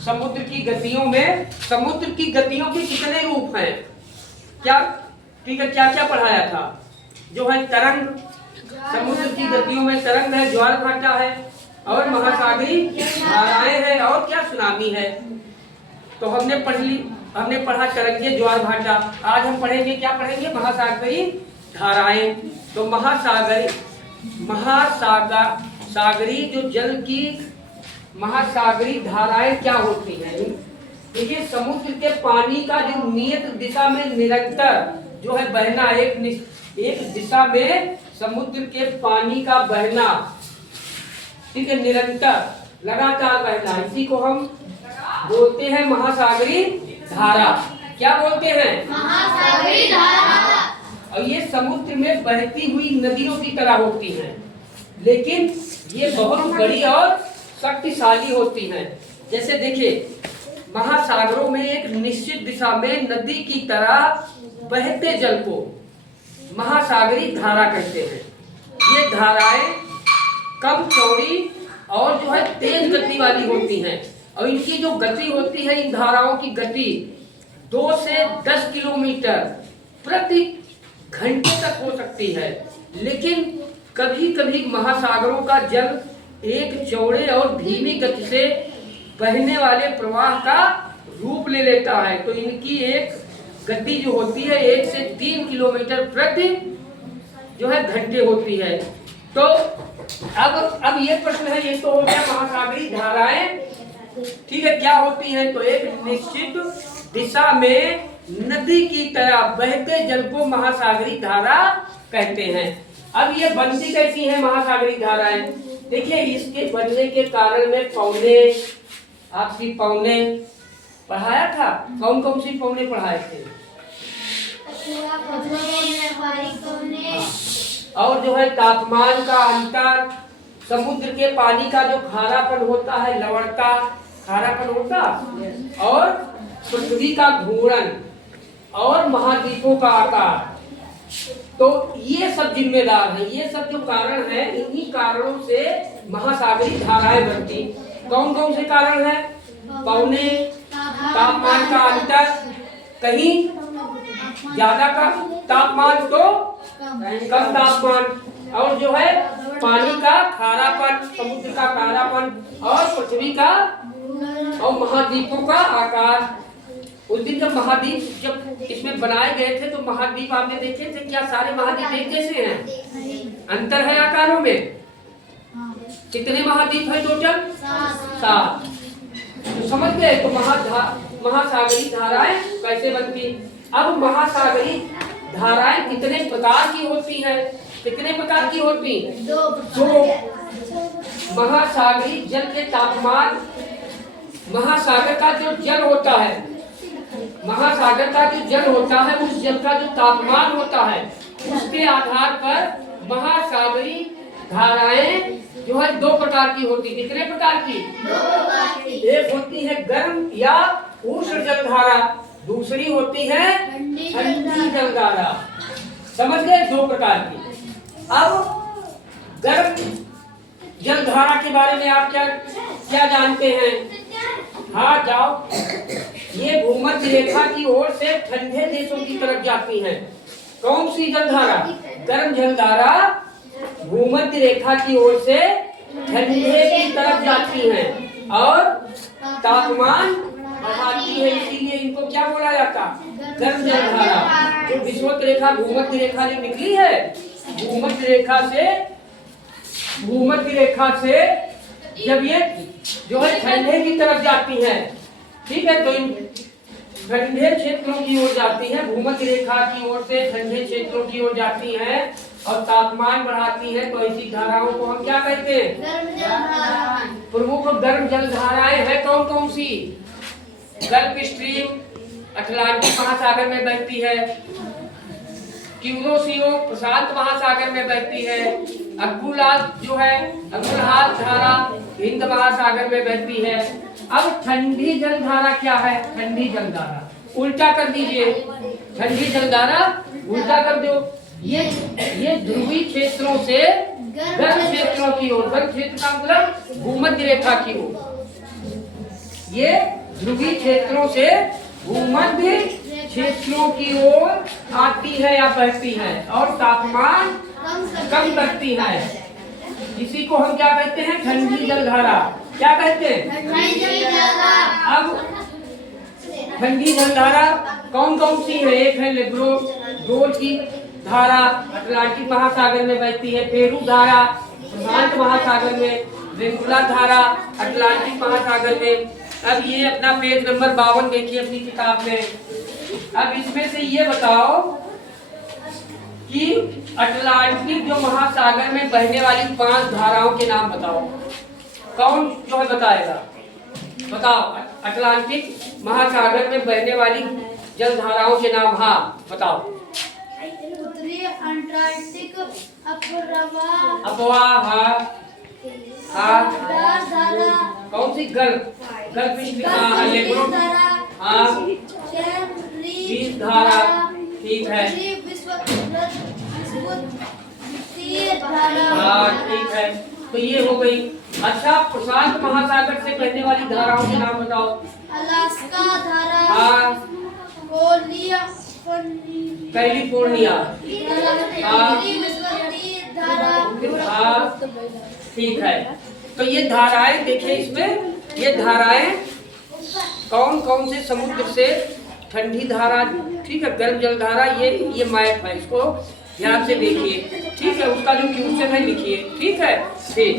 समुद्र की गतियों में, समुद्र की गतियों के कितने रूप हैं? क्या ठीक है, क्या क्या पढ़ाया था? जो है तरंग, समुद्र की गतियों में तरंग है, ज्वार भाटा है, और महासागरी धाराएं हैं, और क्या सुनामी है। तो हमने पढ़ा तरंगे ज्वार भाटा। आज हम पढ़ेंगे, क्या पढ़ेंगे? महासागरी धाराएं। तो सागरी जो जल की महासागरी धाराएं क्या होती हैं? देखिए, समुद्र के पानी का जो नियत दिशा में निरंतर जो है बहना, एक दिशा में समुद्र के पानी का बहना, ठीक है, निरंतर लगातार बहना, इसी को हम बोलते हैं महासागरी धारा। क्या बोलते हैं? महासागरी धारा। और ये समुद्र में बहती हुई नदियों की तरह होती हैं, लेकिन ये बहुत बड़ी और शक्तिशाली होती हैं। जैसे देखिए, महासागरों में एक निश्चित दिशा में नदी की तरह बहते जल को महासागरी धारा कहते हैं। ये धाराएं कम चौड़ी और जो है तेज गति वाली होती हैं, और इनकी जो गति होती है, इन धाराओं की गति 2 से 10 किलोमीटर प्रति घंटे तक हो सकती है। लेकिन कभी कभी महासागरों का जल एक चौड़े और धीमी गति से बहने वाले प्रवाह का रूप ले लेता है। तो इनकी एक गति जो होती है 1 से 3 किलोमीटर प्रति जो है घंटे होती है। तो अब ये प्रश्न है, ये तो हो गया महासागरी धाराएं, ठीक है, क्या होती हैं? तो एक निश्चित दिशा में नदी की तरह बहते जल को महासागरी धारा कहते हैं। अब ये बनती कैसी है महासागरी धाराएं? देखिए, इसके बनने के कारण में पौने पढ़ाया था। कौन कौन सी पौने पढ़ाए थे? और जो है तापमान का अंतर, समुद्र के पानी का जो खारापन होता है, लवणता, खारापन होता, और पृथ्वी का घूर्णन, और महाद्वीपों का आकार। तो ये सब जिम्मेदार हैं, ये सब जो कारण है, इन्हीं कारणों से महासागरी धाराएं बनती। कौन कौन से कारण हैं? पौने, तापमान का अंतर, कहीं ज्यादा का तापमान तो कम तापमान, और जो है पानी का खारापन, समुद्र का खारापन, और पृथ्वी का और महाद्वीपों का आकार। उस दिन जब महाद्वीप इसमें बनाए गए थे, तो महाद्वीप आपने देखे थे? क्या सारे महाद्वीप एक जैसे हैं? अंतर है आकारों में। कितने महाद्वीप है टोटल? 7। तो समझ गए? तो महासागरी धाराएं कैसे बनती? अब महासागरी धाराएं कितने प्रकार की होती हैं? कितने प्रकार की होती? 2। महासागरी जल के तापमान, महासागर का जो जल होता है, महासागर का जो जल होता है, उस जल का जो तापमान होता है, उसके आधार पर महासागरी धाराएं जो है 2 प्रकार की होती। कितने प्रकार की? 2 प्रकार की। एक होती है गर्म या उष्ण जलधारा, दूसरी होती है ठंडी जलधारा। समझ गए? 2 प्रकार की। अब गर्म जलधारा के बारे में आप क्या जानते हैं? हाँ, जाओ। ये भूमध्य रेखा की ओर से ठंडे देशों की तरफ जाती हैं। कौन सी जलधारा? गर्म जलधारा भूमध्य रेखा की ओर से ठंडे की तरफ जाती हैं और तापमान बढ़ाती है, इसीलिए इनको क्या बोला जाता? गर्म जलधारा। जो विषुवत रेखा, भूमध्य रेखा जो निकली है, भूमध्य रेखा से जब ये जो है ठंडे की तरफ जाती है, ठीक है, तो इन ठंडे क्षेत्रों की ओर जाती है, भूमध्य रेखा की ओर से ठंडे क्षेत्रों की ओर जाती है और तापमान बढ़ाती है। तो ऐसी धाराओं को हम क्या कहते हैं? गर्म जलधारा। प्रमुख गर्म जलधाराएं हैं कौन कौन सी? गल्फ स्ट्रीम अटलांटिक महासागर में बहती है, क्यूरोसियो प्रशांत महासागर में बहती है, अग्गुलहाल धारा हिंद महासागर में बहती है। अब ठंडी जलधारा क्या है? ठंडी जलधारा उल्टा कर दीजिए, ठंडी जलधारा उल्टा कर दो। ये ध्रुवीय क्षेत्रों से गर्म क्षेत्रों की ओर, गर्म क्षेत्र का मतलब भूमध्य रेखा की ओर, ये ध्रुवीय क्षेत्रों से भूमध्य क्षेत्रों की ओर आती है या बहती है और तापमान कम करती है। इसी को हम क्या कहते हैं? ठंडी जलधारा। क्या कहते हैं? अब ठंडी जलधारा कौन कौन सी है? एक है लेब्राडोर की धारा, अटलांटिक महासागर में बहती है। पेरू धारा प्रशांत महासागर में। वेंगुला धारा अटलांटिक महासागर में। अब ये अपना पेज नंबर 52 देखिए अपनी किताब में। अब इसमें से ये बताओ कि अटलांटिक जो महासागर में बहने वाली 5 धाराओं के नाम बताओ। कौन जो है बताएगा? बताओ, अटलांटिक महासागर में बहने वाली जल धाराओं के नाम। हाँ बताओ। उत्तरी अटलांटिक अपवा। हाँ हाँ। धारा कौन सी? गल्फ लेब्रोड। हाँ रीस धारा। ठीक है। हाँ ठीक है, तो ये हो गई। अच्छा, प्रशांत महासागर से बहने वाली धाराओं के नाम बताओ। अलास्का धारा। हाँ कैलिफोर्निया। हाँ धारा। हाँ ठीक है, तो ये धाराएं देखिए इसमें, ये धाराएं कौन कौन से समुद्र से ठंडी धारा, ठीक है, गर्म जल धारा, ये मैप है, इसको ध्यान से देखिए। ठीक है, उसका जो क्वेश्चन है लिखिए। ठीक है, ठीक।